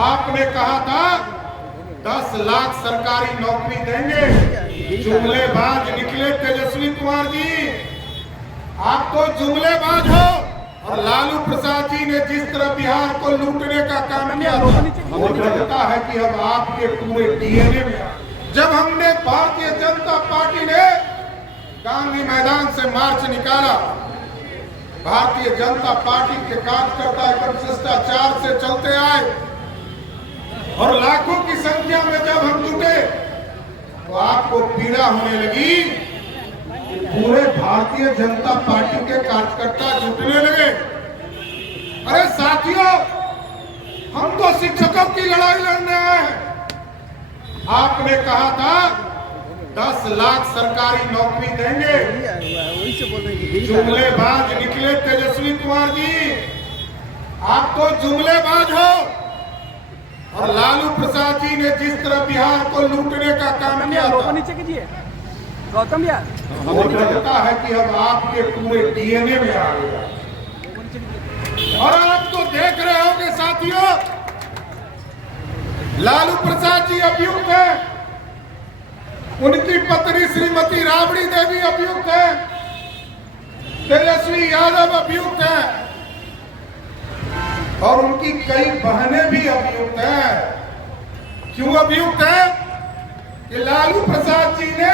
आपने कहा था 10 लाख सरकारी नौकरी देंगे। जुमलेबाज निकले तेजस्वी कुमार जी, आप तो जुमलेबाज हो। और लालू प्रसाद जी ने जिस तरह बिहार को लूटने का काम किया वो लगता है कि अब आपके पूरे डीएनए में। जब हमने भारतीय जनता पार्टी ने गांधी मैदान से मार्च निकाला, भारतीय जनता पार्टी के कार्यकर्ता एकदम शिष्टाचार से चलते आए और लाखों की संख्या में जब हम जुटे तो आपको पीड़ा होने लगी। पूरे भारतीय जनता पार्टी के कार्यकर्ता जुटने लगे। अरे साथियों, हम तो शिक्षकों की लड़ाई लड़ने आए हैं। आपने कहा था 10 लाख सरकारी नौकरी देंगे। जुमलेबाज निकले तेजस्वी कुमार जी, आप तो जुमलेबाज हो। और लालू प्रसाद जी ने जिस तरह बिहार को लूटने का काम किया नीचे कीजिए गौतम यार, वो लगता है कि अब आपके पूरे डीएनए में आ गया। और आप तो देख रहे होंगे साथियों, लालू प्रसाद जी अभियुक्त हैं, उनकी पत्नी श्रीमती राबड़ी देवी अभियुक्त है, तेजस्वी यादव अभियुक्त है और उनकी कई बहनें भी अभियुक्त हैं। क्यों अभियुक्त है? कि लालू प्रसाद जी ने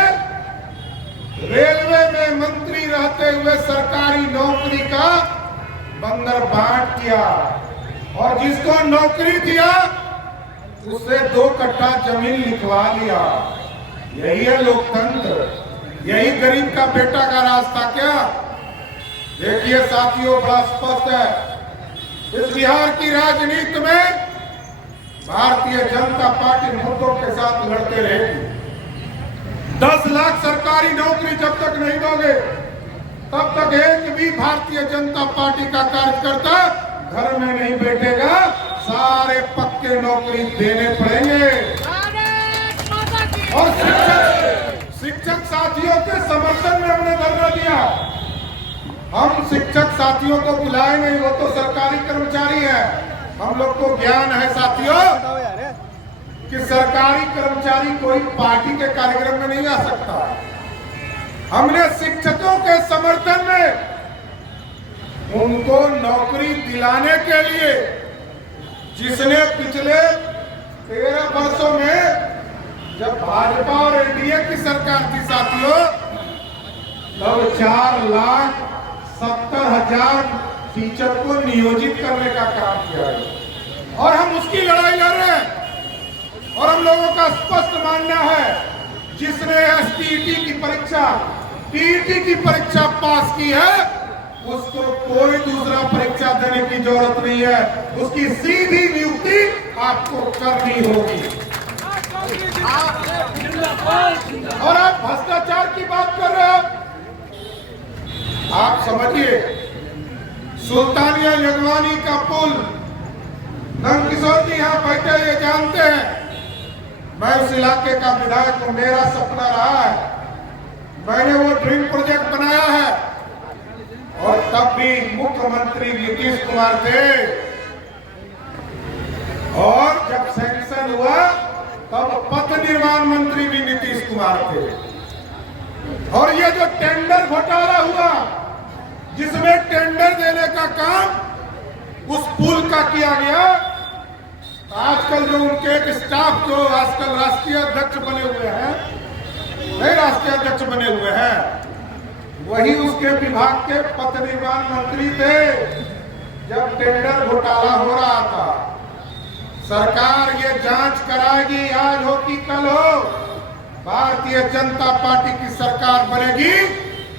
रेलवे में मंत्री रहते हुए सरकारी नौकरी का बंदर बांट किया और जिसको नौकरी दिया उससे 2 कट्ठा जमीन लिखवा लिया। यही है लोकतंत्र, यही गरीब का बेटा का रास्ता क्या? देखिए साथियों, बड़ा स्पष्ट है, इस बिहार की राजनीति में भारतीय जनता पार्टी मुद्दों के साथ लड़ते रहेगी। 10 लाख सरकारी नौकरी जब तक नहीं दोगे तब तक एक भी भारतीय जनता पार्टी का कार्यकर्ता घर में नहीं बैठेगा। सारे पक्के नौकरी देने पड़ेंगे। और शिक्षक साथियों के समर्थन में हमने धरना दिया। हम शिक्षक साथियों को बुलाए नहीं, वो तो सरकारी कर्मचारी है। हम लोग को ज्ञान है साथियों कि सरकारी कर्मचारी कोई पार्टी के कार्यक्रम में नहीं आ सकता। हमने शिक्षकों के समर्थन में उनको नौकरी दिलाने के लिए, जिसने पिछले 13 वर्षों में जब भाजपा और एनडीए की सरकार थी साथियों, तब 4,70,000 टीचर को नियोजित करने का काम किया है और हम उसकी लड़ाई लड़ रहे हैं। और हम लोगों का स्पष्ट मानना है, जिसने एसटीईटी की परीक्षा, टीईटी की परीक्षा पास की है, उसको कोई दूसरा परीक्षा देने की जरूरत नहीं है। उसकी सीधी नियुक्ति आपको करनी होगी। और आप भ्रष्टाचार की बात कर रहे हो, आप समझिए, सुल्तानिया यगवानी का पुल, नंदकिशोर जी यहाँ बैठे ये जानते हैं, मैं उस इलाके का विधायक हूं, मेरा सपना रहा है, मैंने वो ड्रीम प्रोजेक्ट बनाया है। और तब भी मुख्यमंत्री नीतीश कुमार थे और जब सैंक्शन हुआ तब पथ निर्माण मंत्री भी नीतीश कुमार थे। और ये जो टेंडर घोटाला हुआ, जिसमें टेंडर देने का काम उस पुल का किया गया, आजकल जो उनके एक स्टाफ जो आजकल राष्ट्रीय अध्यक्ष बने हुए हैं, नए राष्ट्रीय अध्यक्ष बने हुए हैं, वही उसके विभाग के पथ निर्माण मंत्री थे जब टेंडर घोटाला हो रहा था। सरकार ये जांच कराएगी, आज हो कि कल हो। भारतीय जनता पार्टी की सरकार बनेगी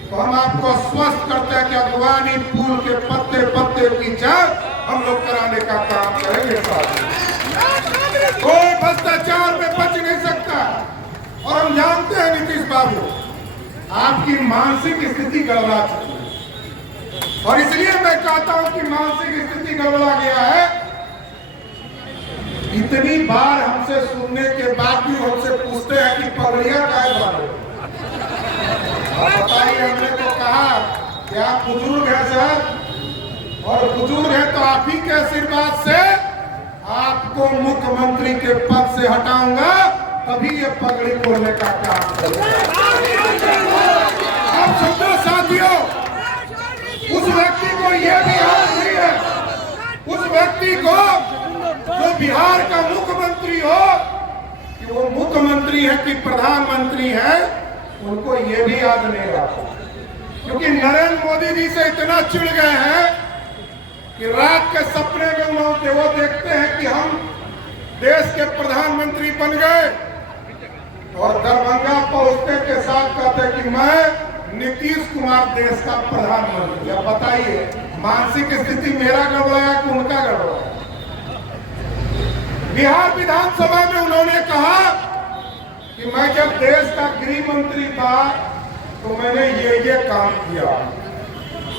तो हम आपको स्वस्थ करते हैं कि अगवानी पुल के पत्ते पत्ते की जांच हम लोग कराने का काम करेंगे। कोई भ्रष्टाचार में बच नहीं सकता। और हम जानते हैं नीतीश बाबू, आपकी मानसिक स्थिति गड़बड़ा चुकी है और इसलिए मैं कहता हूं कि मानसिक स्थिति गड़बड़ा गया है। इतनी बार हमसे सुनने के बाद भी हमसे पूछते हैं कि पगड़ियां काहे बांधे। बताइए, हमने तो कहा कि आप बुजुर्ग हैं सर, और बुजुर्ग हैं तो आप ही के आशीर्वाद से आपको मुख्यमंत्री के पद से हटाऊंगा, तभी ये पगड़ी खोलने का काम करूंगा। आप समझो साथियों, उस व्यक्ति को ये भी याद नहीं है, उस व्यक्ति को जो बिहार का मुख्यमंत्री हो कि वो मुख्यमंत्री है कि प्रधानमंत्री है, उनको ये भी याद नहीं रहा। क्योंकि नरेंद्र मोदी जी से इतना चिढ़ गए हैं कि रात के सपने में उन्होंने वो देखते हैं कि हम देश के प्रधानमंत्री बन गए और दरभंगा पहुंचने के साथ कहते कि मैं नीतीश कुमार देश का प्रधानमंत्री। अब बताइए, मानसिक स्थिति मेरा गड़बड़ाया कि उनका गड़बड़ाया? बिहार विधानसभा में उन्होंने कहा कि मैं जब देश का गृह मंत्री था तो मैंने ये काम किया,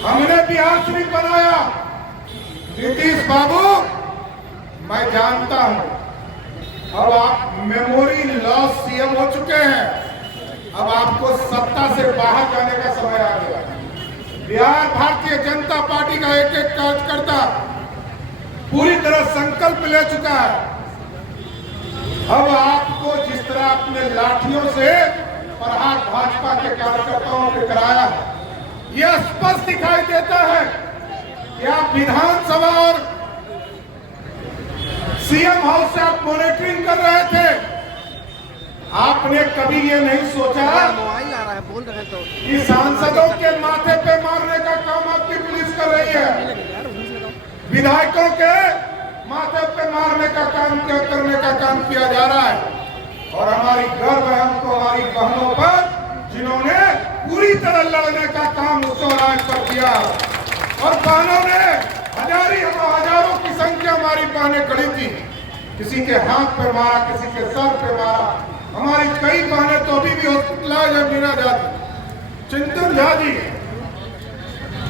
हमने बिहार शरीफ बनाया। नीतीश बाबू, मैं जानता हूं, अब आप मेमोरी लॉस सीएम हो चुके हैं, अब आपको सत्ता से बाहर जाने का समय आ गया। बिहार भारतीय जनता पार्टी का एक एक कार्यकर्ता पूरी तरह संकल्प ले चुका है। अब आपको जिस तरह अपने लाठियों से प्रहार भाजपा के कार्यकर्ताओं ने कराया है, यह स्पष्ट दिखाई देता है कि आप विधानसभा और सीएम हाउस से आप मॉनिटरिंग कर रहे थे। आपने कभी ये नहीं सोचा मोबाइल आ रहा है, बोल रहे तो कि सांसदों के माथे पे मारने का काम आपकी पुलिस कर रही है, विधायकों के माथे पे मारने का काम करने का काम किया जा रहा है। और हमारी गर्व है हमको हमारी बहनों पर, जिन्होंने पूरी तरह लड़ने का काम उस दौरान कर दिया। और बहनों ने हजारों की संख्या हमारी बहनें खड़ी थी, किसी के हाथ पे मारा, किसी के सर पे मारा। हमारी कई बहनें तो अभी भी हॉस्पिटलाइज है। मीरा झा जी, चिंतन झा जी,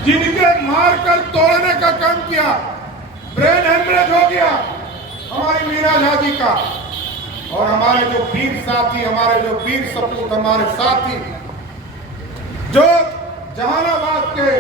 जिनके मारकर तोड़ने का काम किया, ब्रेन हेमरेज हो गया हमारी मीरा झा जी का। और हमारे जो वीर साथी, हमारे जो वीर सपूत, हमारे साथी जो जहानाबाद के